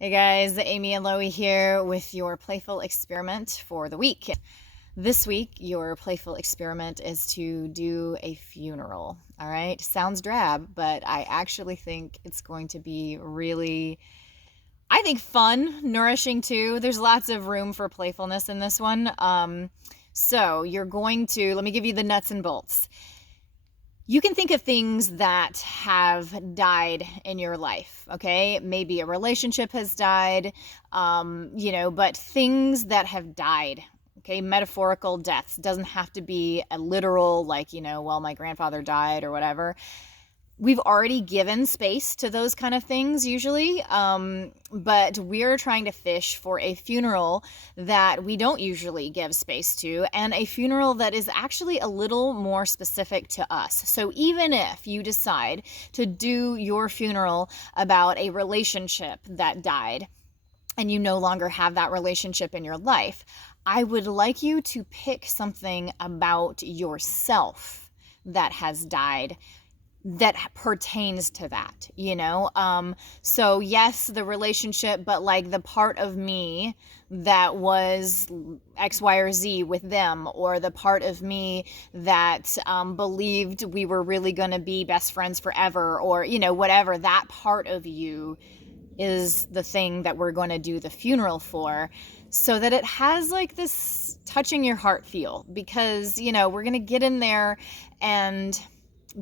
Hey guys, Amy and Loie here with your playful experiment for the week. This week, your playful experiment is to do a funeral. All right, sounds drab, but I actually think it's going to be really, I think, fun, nourishing too. There's lots of room for playfulness in this one. So you're going to, let me give you the nuts and bolts. You can think of things that have died in your life, okay? Maybe a relationship has died, but things that have died, okay? Metaphorical deaths. Doesn't have to be a literal, like, well, my grandfather died or whatever. We've already given space to those kind of things usually, but we're trying to fish for a funeral that we don't usually give space to, and a funeral that is actually a little more specific to us. So even if you decide to do your funeral about a relationship that died and you no longer have that relationship in your life, I would like you to pick something about yourself that has died that pertains to that. So yes, the relationship, but like the part of me that was X, Y, or Z with them, or the part of me that believed we were really going to be best friends forever, or whatever. That part of you is the thing that we're going to do the funeral for, so that it has like this touching your heart feel, because we're going to get in there and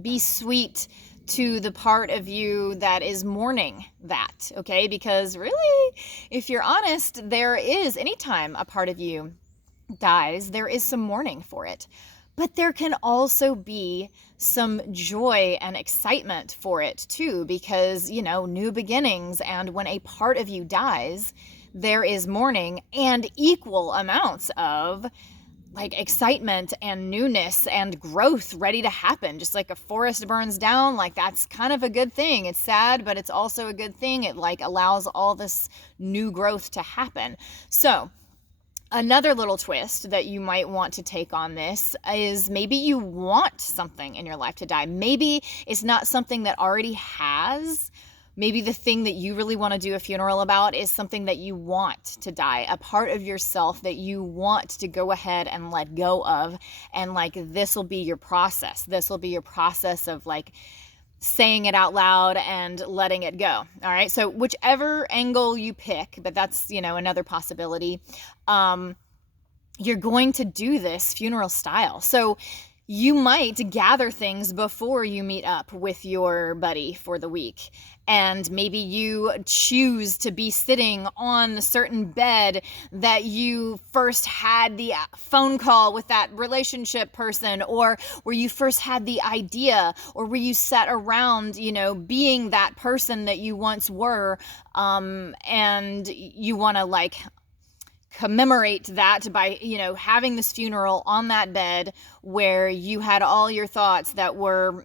be sweet to the part of you that is mourning that, okay? Because really, if you're honest, there is, anytime a part of you dies, there is some mourning for it. But there can also be some joy and excitement for it too, because, new beginnings. And when a part of you dies, there is mourning and equal amounts of like excitement and newness and growth ready to happen. Just like a forest burns down, like that's kind of a good thing. It's sad, but it's also a good thing. It like allows all this new growth to happen. So another little twist that you might want to take on this is maybe you want something in your life to die. Maybe it's not something that already has. Maybe the thing that you really want to do a funeral about is something that you want to die, a part of yourself that you want to go ahead and let go of. And like, this will be your process. This will be your process of like saying it out loud and letting it go. All right. So whichever angle you pick, but that's, another possibility. You're going to do this funeral style. So you might gather things before you meet up with your buddy for the week. And maybe you choose to be sitting on a certain bed that you first had the phone call with that relationship person, or where you first had the idea, or where you sat around, being that person that you once were. And you want to like commemorate that by, having this funeral on that bed where you had all your thoughts that were,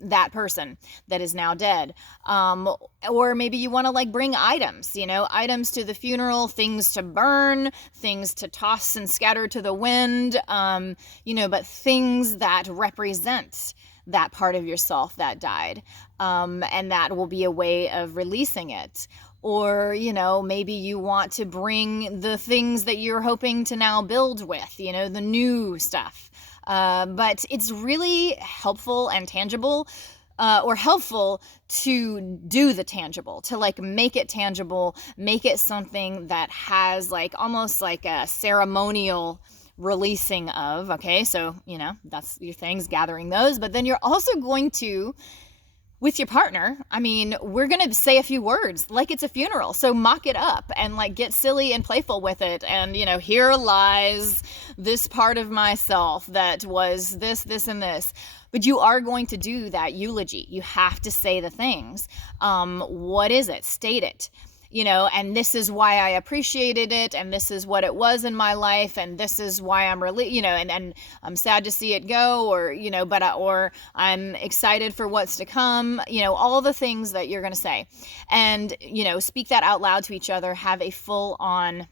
that person that is now dead. Or maybe you want to like bring items, items to the funeral, things to burn, things to toss and scatter to the wind, but things that represent that part of yourself that died. And that will be a way of releasing it. Or, maybe you want to bring the things that you're hoping to now build with, the new stuff. But it's really helpful and tangible, or helpful to do the tangible, to like make it tangible, make it something that has like almost like a ceremonial releasing of, okay? So, that's your things, gathering those. But then you're also going to, with your partner, we're going to say a few words like it's a funeral. So mock it up and like get silly and playful with it. And, here lies this part of myself that was this, this, and this. But you are going to do that eulogy. You have to say the things. What is it? State it. And this is why I appreciated it, and this is what it was in my life, and this is why I'm really, and I'm sad to see it go, or, or I'm excited for what's to come, all the things that you're going to say. And, speak that out loud to each other, have a full on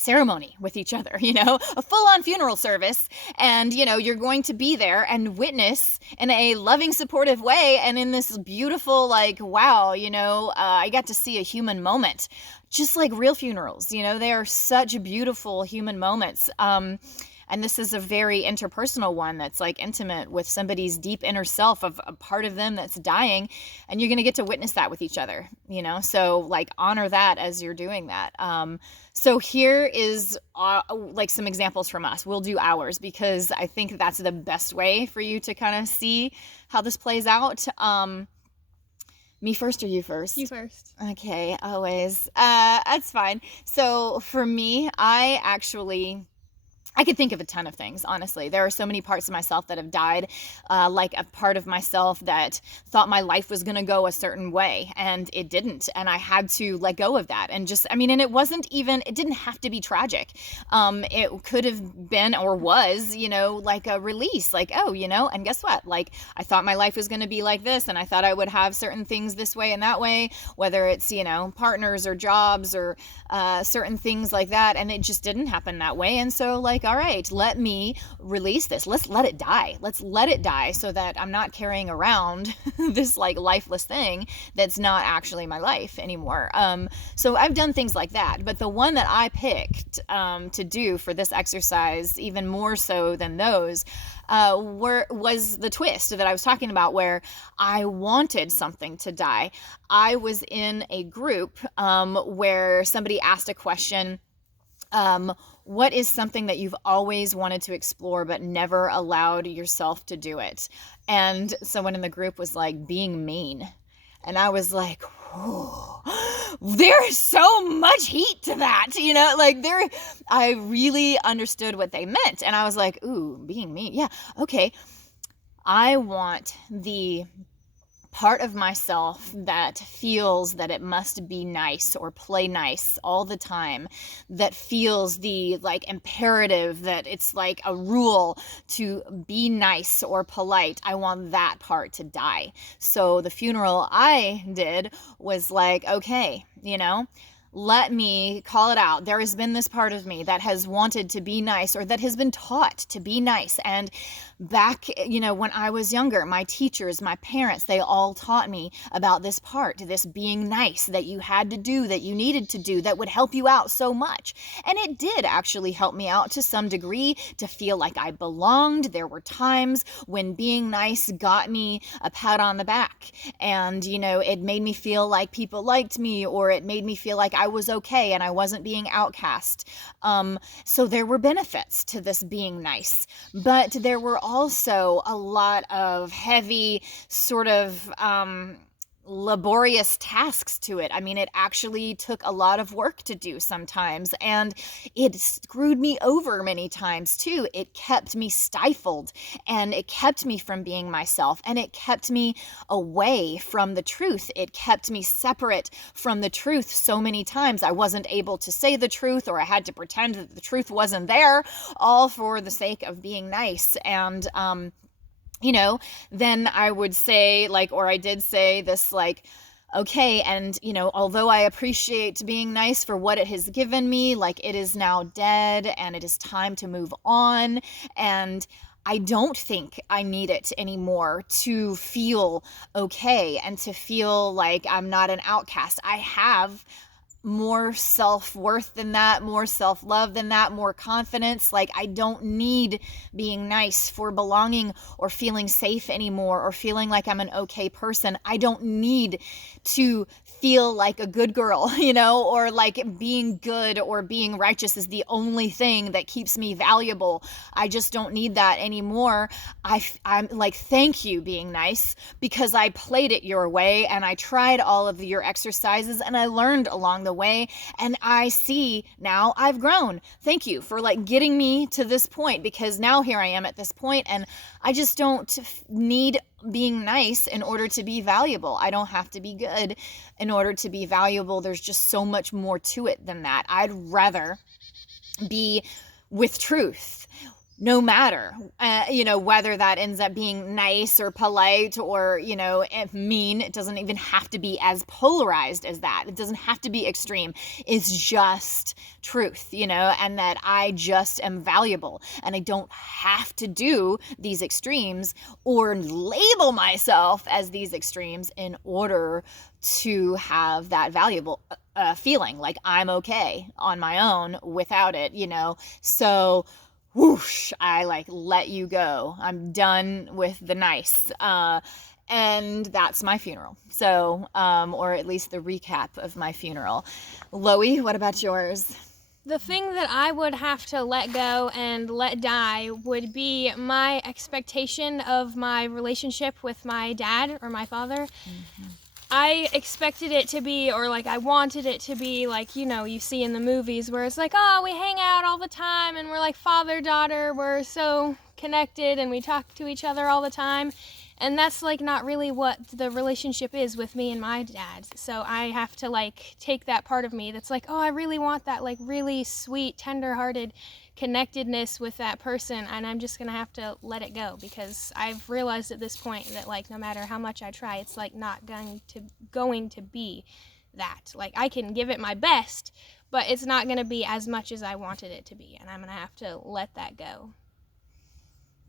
ceremony with each other, a full-on funeral service. And, you're going to be there and witness in a loving, supportive way. And in this beautiful, like, wow, I got to see a human moment, just like real funerals, they are such beautiful human moments. And this is a very interpersonal one that's like intimate with somebody's deep inner self, of a part of them that's dying. And you're going to get to witness that with each other, so like honor that as you're doing that. So here is like some examples from us. We'll do ours because I think that's the best way for you to kind of see how this plays out. Me first or you first? You first. Okay, always. That's fine. So for me, I could think of a ton of things, honestly. There are so many parts of myself that have died, like a part of myself that thought my life was going to go a certain way, and it didn't. And I had to let go of that. And and it didn't have to be tragic. It could have been or was, like a release, like, oh, and guess what? Like, I thought my life was going to be like this, and I thought I would have certain things this way and that way, whether it's, partners or jobs or certain things like that. And it just didn't happen that way. And so, like, all right, let me release this. Let's let it die. Let's let it die so that I'm not carrying around this like lifeless thing that's not actually my life anymore. So I've done things like that. But the one that I picked to do for this exercise, even more so than those, was the twist that I was talking about, where I wanted something to die. I was in a group where somebody asked a question. What is something that you've always wanted to explore but never allowed yourself to do it? And someone in the group was like, being mean. And I was like, whoa, there's so much heat to that, I really understood what they meant. And I was like, ooh, being mean. Yeah, okay. I want the part of myself that feels that it must be nice or play nice all the time, that feels the like imperative that it's like a rule to be nice or polite. I want that part to die. So the funeral I did was like, okay, let me call it out. There has been this part of me that has wanted to be nice, or that has been taught to be nice. And back, when I was younger, my teachers, my parents, they all taught me about this part, this being nice that you had to do, that you needed to do, that would help you out so much. And it did actually help me out to some degree to feel like I belonged. There were times when being nice got me a pat on the back, and, it made me feel like people liked me, or it made me feel like I was okay and I wasn't being outcast. So there were benefits to this being nice, but there were also a lot of heavy sort of laborious tasks to it. I mean, it actually took a lot of work to do sometimes, and it screwed me over many times too. It kept me stifled, and it kept me from being myself, and it kept me away from the truth. It kept me separate from the truth so many times. I wasn't able to say the truth, or I had to pretend that the truth wasn't there, all for the sake of being nice. And then I would say, or I did say this, okay, and, although I appreciate being nice for what it has given me, it is now dead and it is time to move on. And I don't think I need it anymore to feel okay and to feel like I'm not an outcast. I have more self-worth than that, more self-love than that, more confidence. I don't need being nice for belonging or feeling safe anymore, or feeling like I'm an okay person. I don't need to feel like a good girl, or like being good or being righteous is the only thing that keeps me valuable. I just don't need that anymore. I'm like, thank you, being nice, because I played it your way, and I tried all of your exercises, and I learned along the way, and I see now I've grown. Thank you for getting me to this point, because now here I am at this point, and I just don't need being nice in order to be valuable. I don't have to be good in order to be valuable. There's just so much more to it than that. I'd rather be with truth, no matter, whether that ends up being nice or polite or, mean. It doesn't even have to be as polarized as that. It doesn't have to be extreme. It's just truth, and that I just am valuable and I don't have to do these extremes or label myself as these extremes in order to have that valuable feeling like I'm okay on my own without it, So whoosh, I let you go. I'm done with the nice. And that's my funeral. So, or at least the recap of my funeral. Loie, what about yours? The thing that I would have to let go and let die would be my expectation of my relationship with my dad or my father. Mm-hmm. I expected it to be, or I wanted it to be you see in the movies where it's oh, we hang out all the time and we're father, daughter, we're so connected and we talk to each other all the time. And that's not really what the relationship is with me and my dad. So I have to take that part of me that's oh, I really want that really sweet, tender-hearted connectedness with that person, and I'm just gonna have to let it go, because I've realized at this point that no matter how much I try, it's not going to be that. I can give it my best, but it's not gonna be as much as I wanted it to be, and I'm gonna have to let that go.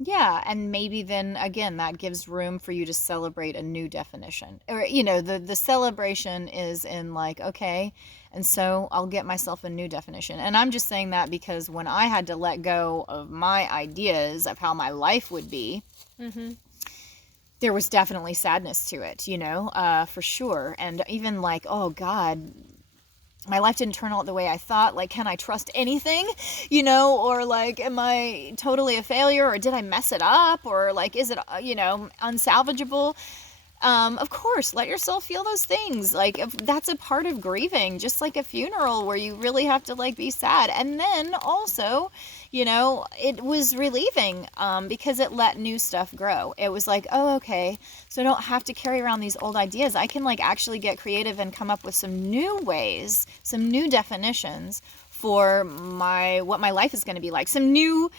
Yeah, and maybe then again that gives room for you to celebrate a new definition. Or the celebration is in okay, and so I'll get myself a new definition. And I'm just saying that because when I had to let go of my ideas of how my life would be, mm-hmm. there was definitely sadness to it, for sure. And even oh God, my life didn't turn out the way I thought. Can I trust anything? Or am I totally a failure, or did I mess it up, or is it, unsalvageable? Of course, let yourself feel those things. If that's a part of grieving, just like a funeral where you really have to be sad. And then also, it was relieving because it let new stuff grow. It was oh, okay, so I don't have to carry around these old ideas. I can actually get creative and come up with some new ways, some new definitions for what my life is going to be like. Some new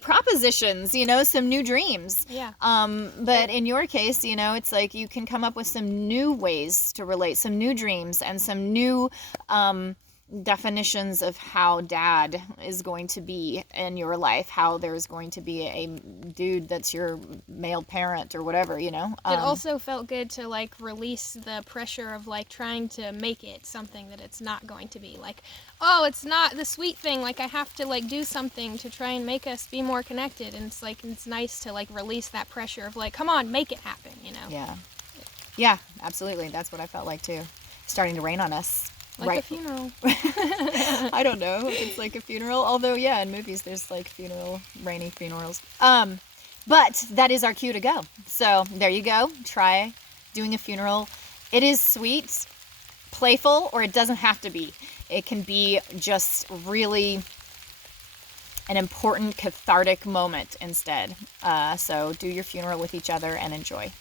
propositions, some new dreams. Yeah. But in your case, it's you can come up with some new ways to relate, some new dreams, and some new definitions of how dad is going to be in your life, how there's going to be a dude that's your male parent or whatever, It also felt good to release the pressure of trying to make it something that it's not going to be. Oh, it's not the sweet thing, I have to do something to try and make us be more connected. And it's it's nice to release that pressure of come on, make it happen, Yeah, absolutely. That's what I felt like too. Starting to rain on us. A funeral. I don't know if it's a funeral, although yeah, in movies there's rainy funerals. But that is our cue to go. So there you go. Try doing a funeral. It is sweet, playful, or it doesn't have to be. It can be just really an important cathartic moment instead. So do your funeral with each other and enjoy.